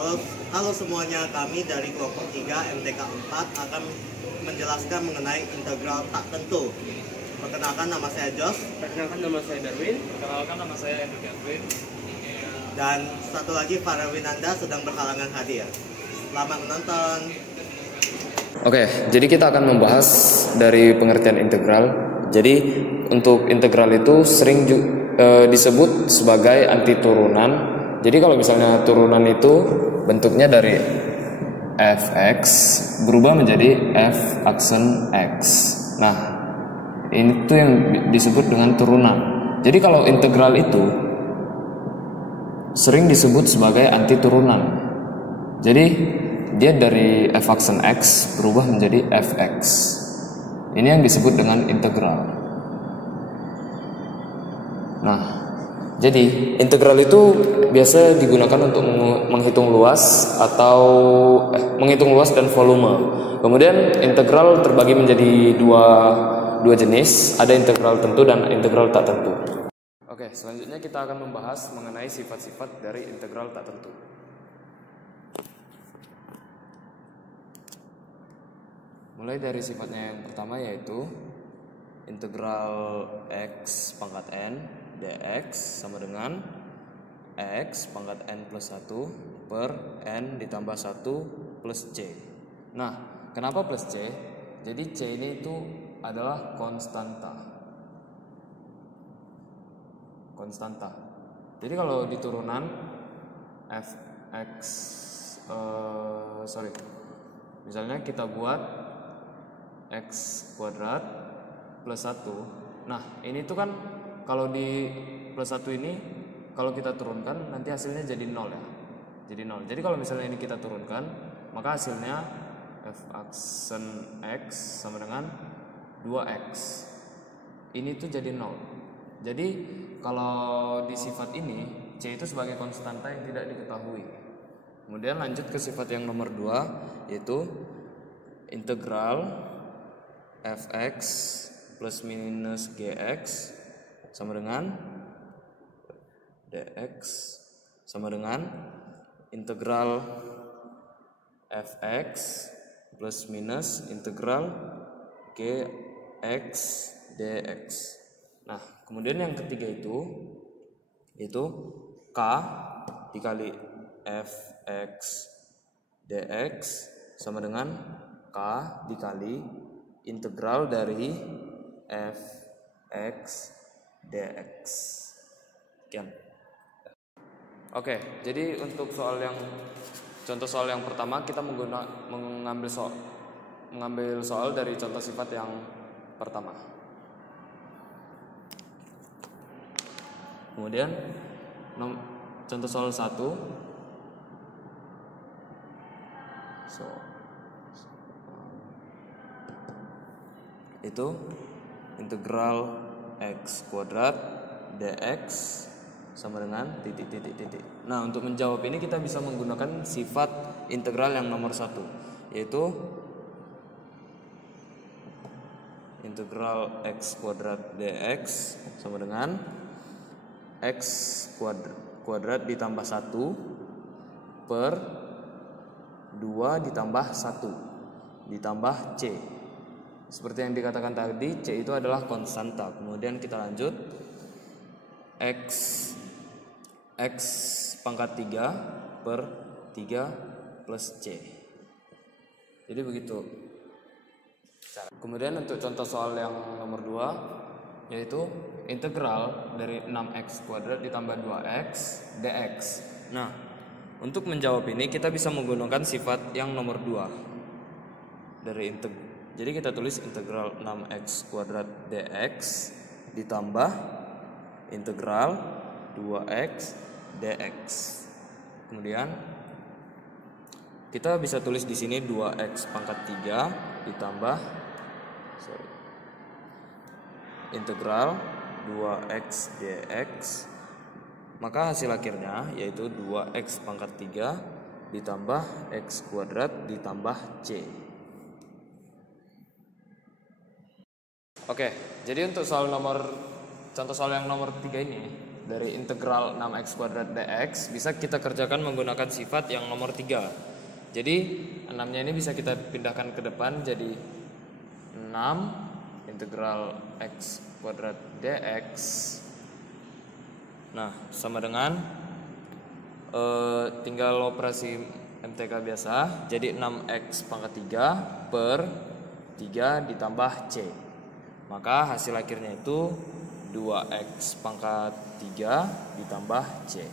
Halo, halo semuanya, kami dari kelompok 3 MTK 4 akan menjelaskan mengenai integral tak tentu. Perkenalkan, nama saya Jos. Perkenalkan, nama saya Darwin. Perkenalkan, nama saya Andrew Kevin. Dan satu lagi, Farah Winanda sedang berhalangan hadir. Selamat menonton. Oke, jadi kita akan membahas dari pengertian integral. Jadi untuk integral itu sering disebut sebagai antiturunan. Jadi kalau misalnya turunan itu bentuknya dari fx berubah menjadi f aksen x. Nah, ini tuh yang disebut dengan turunan. Jadi kalau integral itu sering disebut sebagai antiturunan. Jadi dia dari f aksen x berubah menjadi fx. Ini yang disebut dengan integral. Nah, jadi integral itu biasa digunakan untuk menghitung luas atau menghitung luas dan volume. Kemudian integral terbagi menjadi dua jenis, ada integral tentu dan integral tak tentu. Oke, selanjutnya kita akan membahas mengenai sifat-sifat dari integral tak tentu. Mulai dari sifatnya yang pertama yaitu integral x pangkat n dx sama dengan x pangkat n plus 1 per n ditambah 1 plus c. Nah, kenapa plus c? Jadi c ini itu adalah konstanta. Jadi kalau di turunan fx misalnya kita buat x kuadrat plus 1. Nah, ini tuh kan kalau di plus 1 ini kalau kita turunkan nanti hasilnya jadi 0 ya. Jadi 0. Jadi kalau misalnya ini kita turunkan, maka hasilnya f aksen x sama dengan 2x. Ini tuh jadi 0. Jadi kalau di sifat ini c itu sebagai konstanta yang tidak diketahui. Kemudian lanjut ke sifat yang nomor 2 yaitu integral fx plus minus gx sama dengan dx sama dengan integral fx plus minus integral gx dx. Nah, kemudian yang ketiga itu k dikali fx dx sama dengan k dikali integral dari fx dx. Sekian. Oke, jadi untuk contoh soal yang pertama kita mengambil soal dari contoh sifat yang pertama. Kemudian contoh soal 1. Itu integral x kuadrat dx sama dengan titik. Nah, untuk menjawab ini kita bisa menggunakan sifat integral yang nomor 1, yaitu integral x kuadrat dx sama dengan x kuadrat ditambah 1 per 2 ditambah 1 ditambah c. Seperti yang dikatakan tadi, c itu adalah konstanta. Kemudian kita lanjut x pangkat 3 per 3 plus c. Jadi begitu. Kemudian untuk contoh soal yang nomor 2 yaitu integral dari 6x kuadrat ditambah 2x dx. Nah, untuk menjawab ini kita bisa menggunakan sifat yang nomor 2 dari integral. Jadi kita tulis integral 6x kuadrat dx ditambah integral 2x dx. Kemudian kita bisa tulis di sini 2x pangkat 3 ditambah integral 2x dx. Maka hasil akhirnya yaitu 2x pangkat 3 ditambah x kuadrat ditambah c. Oke, jadi untuk contoh soal yang nomor 3 ini dari integral 6x kuadrat dx bisa kita kerjakan menggunakan sifat yang nomor 3. Jadi 6-nya ini bisa kita pindahkan ke depan jadi 6 integral x kuadrat dx. Nah, sama dengan tinggal operasi MTK biasa, jadi 6x pangkat 3 per 3 ditambah c. Maka hasil akhirnya itu 2x pangkat 3 ditambah c.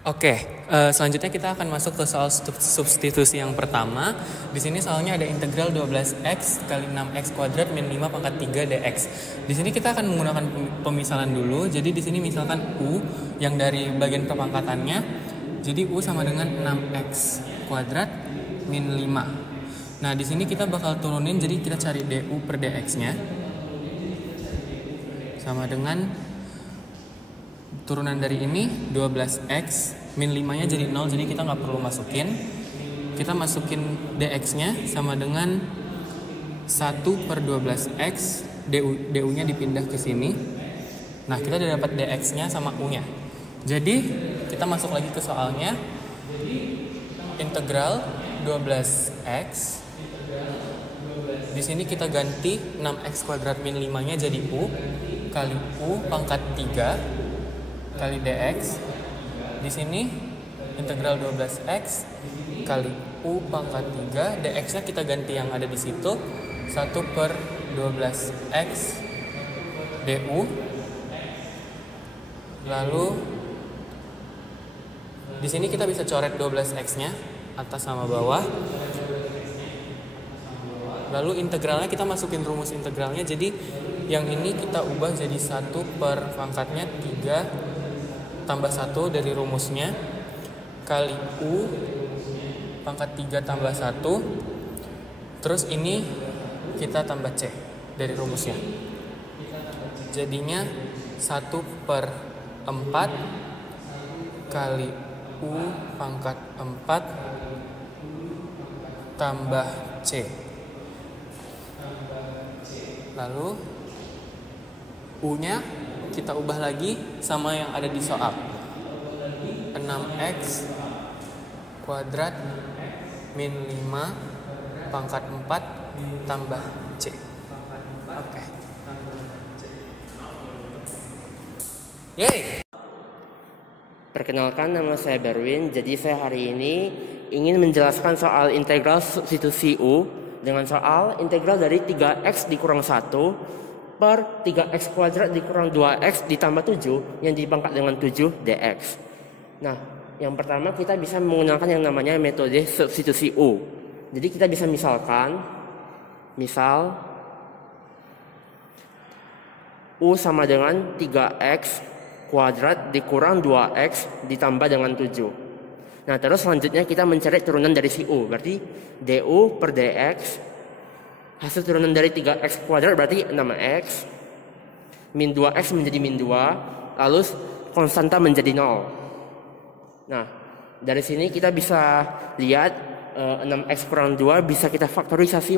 Oke, selanjutnya kita akan masuk ke soal substitusi yang pertama. Di sini soalnya ada integral 12x kali 6x kuadrat min 5 pangkat 3 dx. Di sini kita akan menggunakan pemisalan dulu. Jadi di sini misalkan u yang dari bagian kepangkatannya. Jadi u sama dengan 6x kuadrat min 5. Nah, di sini kita bakal turunin, jadi kita cari du per dx-nya. Sama dengan turunan dari ini 12x min 5 nya jadi 0, jadi kita nggak perlu masukin. Kita masukin dx nya sama dengan 1 per 12x, du nya dipindah ke sini. Nah, kita udah dapat dx nya sama u nya. Jadi kita masuk lagi ke soalnya. Integral 12x, di sini kita ganti 6x kuadrat min 5 nya jadi u kali u pangkat 3 kali dx. Di sini integral 12x kali u pangkat 3, dx-nya kita ganti yang ada di situ 1 per 12x du. Lalu di sini kita bisa coret 12x-nya atas sama bawah. Lalu integralnya kita masukin rumus integralnya, jadi yang ini kita ubah jadi 1 per pangkatnya 3 tambah 1 dari rumusnya kali u pangkat 3 tambah 1, terus ini kita tambah c dari rumusnya, jadinya 1 per 4 kali u pangkat 4 tambah c. Lalu u-nya kita ubah lagi sama yang ada di soal, 6x kuadrat min 5 pangkat 4 tambah c. Oke. Yeay. Perkenalkan, nama saya Berwin. Jadi saya hari ini ingin menjelaskan soal integral substitusi u dengan soal integral dari 3x dikurang 1 per 3x kuadrat dikurang 2x ditambah 7 yang dipangkat dengan 7 dx. Nah, yang pertama kita bisa menggunakan yang namanya metode substitusi u. Jadi kita bisa misalkan, misal u sama dengan 3x kuadrat dikurang 2x ditambah dengan 7. Nah, terus selanjutnya kita mencari turunan dari si u, berarti du per dx. Hasil turunan dari 3x kuadrat berarti 6x. Min 2x menjadi min 2, lalu konstanta menjadi 0. Nah, dari sini kita bisa lihat 6x kurang 2 bisa kita faktorisasi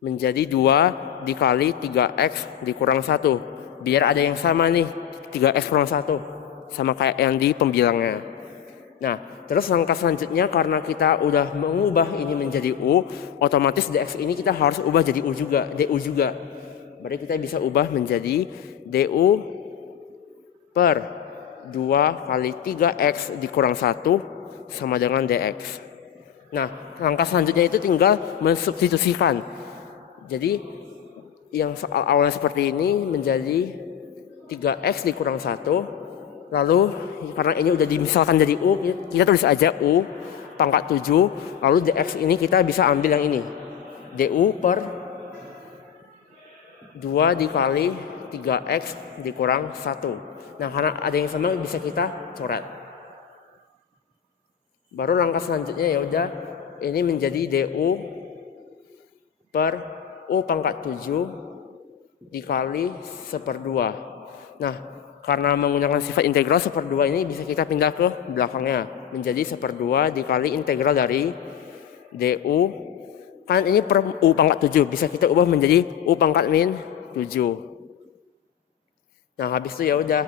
menjadi 2 dikali 3x dikurang 1. Biar ada yang sama nih, 3x kurang 1. Sama kayak yang di pembilangnya. Nah, terus langkah selanjutnya karena kita udah mengubah ini menjadi u, otomatis dx ini kita harus ubah jadi du juga. Berarti kita bisa ubah menjadi du per 2 kali 3x dikurang 1 sama dengan dx. Nah, langkah selanjutnya itu tinggal mensubstitusikan. Jadi yang soal awalnya seperti ini menjadi 3x dikurang 1. Lalu karena ini udah dimisalkan jadi u, kita tulis aja u pangkat 7. Lalu dx ini kita bisa ambil yang ini, du per 2 dikali 3x dikurang 1. Nah, karena ada yang sama bisa kita coret. Baru langkah selanjutnya ya udah ini menjadi du per u pangkat 7 dikali 1/2. Nah, karena menggunakan sifat integral 1/2 ini bisa kita pindah ke belakangnya menjadi 1/2 dikali integral dari du kan ini per U pangkat 7, bisa kita ubah menjadi U pangkat min 7. Nah, habis itu ya udah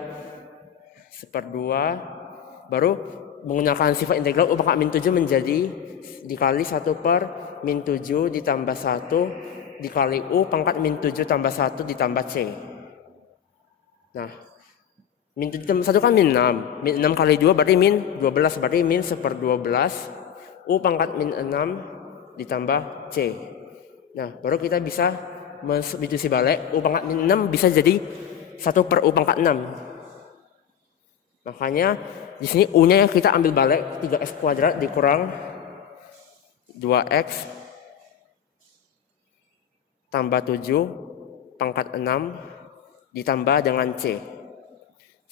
1/2 baru menggunakan sifat integral U pangkat min 7 menjadi dikali 1/min7 ditambah 1 dikali U pangkat min 7 tambah 1 ditambah C. Nah, min 7 tambah 1 kan min 6. Min 6 kali 2 berarti min 12, berarti min 1/12 U pangkat min 6 ditambah C. Nah, baru kita bisa mensubstitusi balik U pangkat min 6 bisa jadi 1/U pangkat 6. Makanya di sini U-nya kita ambil balik 3x kuadrat dikurang 2x tambah 7 pangkat 6 ditambah dengan C.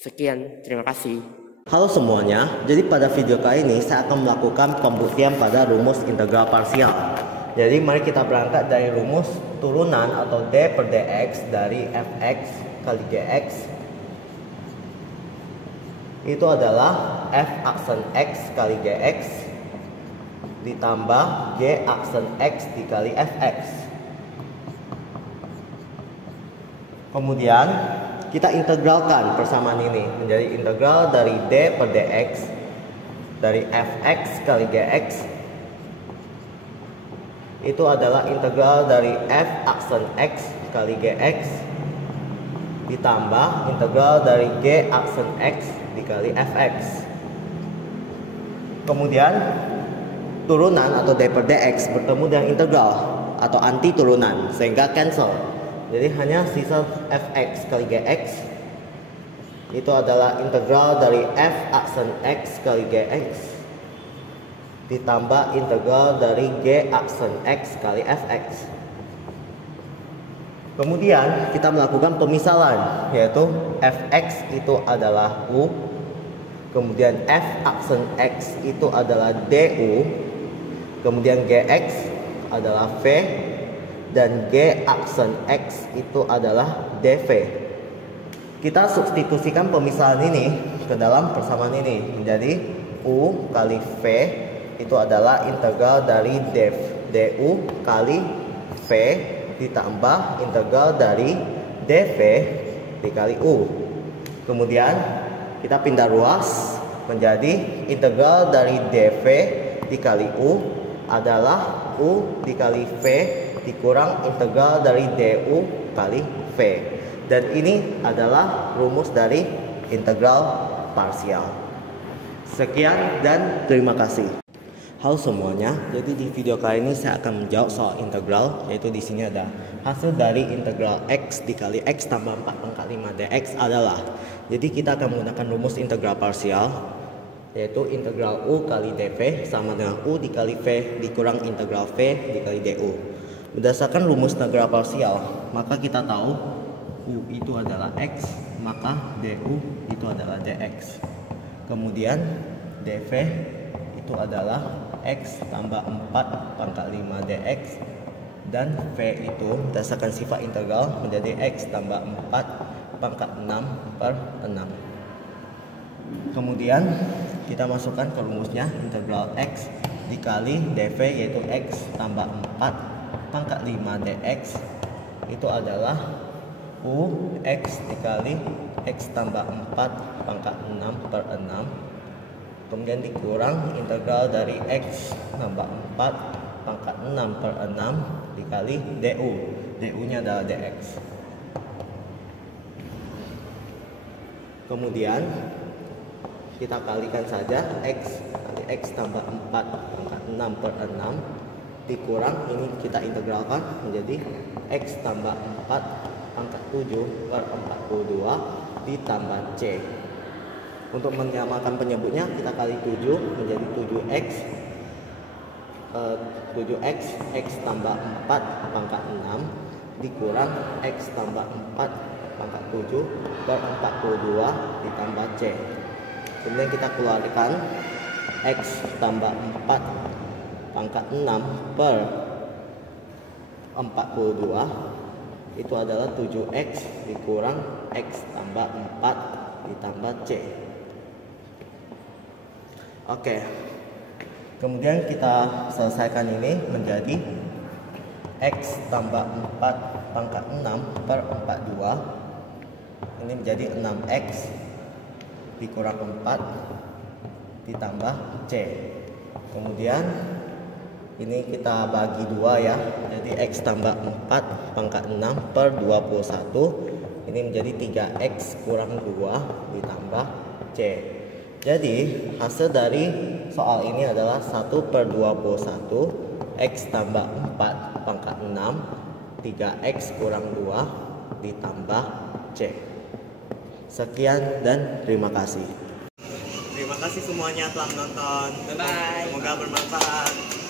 Sekian, terima kasih. Halo semuanya, jadi pada video kali ini saya akan melakukan pembuktian pada rumus integral parsial. Jadi mari kita berangkat dari rumus turunan atau d/dx dari fx kali gx. Itu adalah f aksen x kali gx ditambah g aksen x dikali fx. Kemudian kita integralkan persamaan ini menjadi integral dari d/dx dari fx kali gx. Itu adalah integral dari f aksen x kali gx ditambah integral dari g aksen x dikali fx. Kemudian turunan atau d/dx bertemu dengan integral atau anti turunan sehingga cancel. Jadi hanya sisa fx kali gx. Itu adalah integral dari f aksen x kali gx ditambah integral dari g aksen x kali fx. Kemudian kita melakukan pemisalan, yaitu fx itu adalah u, kemudian f aksen x itu adalah du, kemudian gx adalah v, dan g aksen x itu adalah dv. Kita substitusikan pemisahan ini ke dalam persamaan ini menjadi u kali v itu adalah integral dari du kali v ditambah integral dari dv dikali u. Kemudian kita pindah ruas menjadi integral dari dv dikali u adalah u dikali v dikurang integral dari du kali v. Dan ini adalah rumus dari integral parsial. Sekian dan terima kasih. Halo semuanya, jadi di video kali ini saya akan menjawab soal integral, yaitu di sini ada hasil dari integral x dikali x tambah 4 pangkat 5 dx adalah. Jadi kita akan menggunakan rumus integral parsial, yaitu integral u kali dv sama dengan u dikali v dikurang integral v dikali du. Berdasarkan rumus integral parsial, maka kita tahu u itu adalah x, maka du itu adalah dx. Kemudian dv itu adalah x tambah 4 pangkat 5 dx, dan v itu berdasarkan sifat integral menjadi x tambah 4 pangkat 6 per 6. Kemudian kita masukkan ke rumusnya, integral x dikali dv yaitu x tambah 4 pangkat 5 dx itu adalah u x dikali x tambah 4 pangkat 6 per 6, kemudian dikurang integral dari x tambah 4 pangkat 6 per 6 dikali du. Du nya adalah dx. Kemudian kita kalikan saja x kali x tambah 4 pangkat 6 per 6 dikurang, ini kita integralkan menjadi x tambah 4 pangkat 7 per 42 ditambah c. Untuk menyamakan penyebutnya kita kali 7 menjadi 7x 7x x tambah 4 pangkat 6 dikurang x tambah 4 pangkat 7 per 42 ditambah c. Kemudian kita keluarkan x tambah 4 pangkat 6 per 42 itu adalah 7x dikurang x tambah 4 ditambah c. Oke. Kemudian kita selesaikan ini menjadi X tambah 4 pangkat 6 per 42. Ini menjadi 6X dikurang 4 ditambah C. Kemudian ini kita bagi 2 ya. Jadi X tambah 4 pangkat 6 per 21. Ini menjadi 3X kurang 2 ditambah C. Jadi hasil dari soal ini adalah 1 per 21 X tambah 4 pangkat 6 3X kurang 2 ditambah C. Sekian dan terima kasih. Terima kasih semuanya telah menonton. Bye-bye. Semoga bermanfaat.